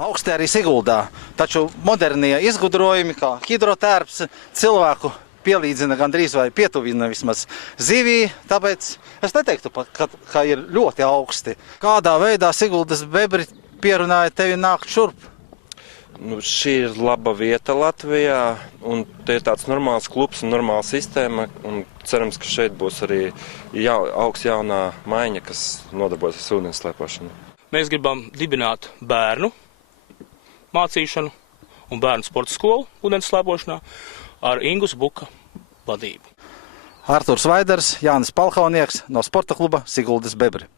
Augstē arī Siguldā, taču modernie izgudrojumi, kā hidrotērps, cilvēku pielīdzina gandrīz vai pietuvina vismaz zivī, tāpēc es neteiktu, ka ir ļoti augsti. Kādā veidā Siguldas bebri pierunāja tevi nākt šurp? Šī ir laba vieta Latvijā, un te ir tāds normāls klubs un normāla sistēma, un cerams, ka šeit būs arī augs jaunā maiņa, kas nodarbojas ar ūdens slēpošanu. Mēs gribam dibināt bērnu mācīšanu un bērnu sporta skolu ūdens slēpošanā ar Ingus Buka vadību. Arturs Vaiders, Jānis Palhaunieks no sporta kluba Siguldas bebri.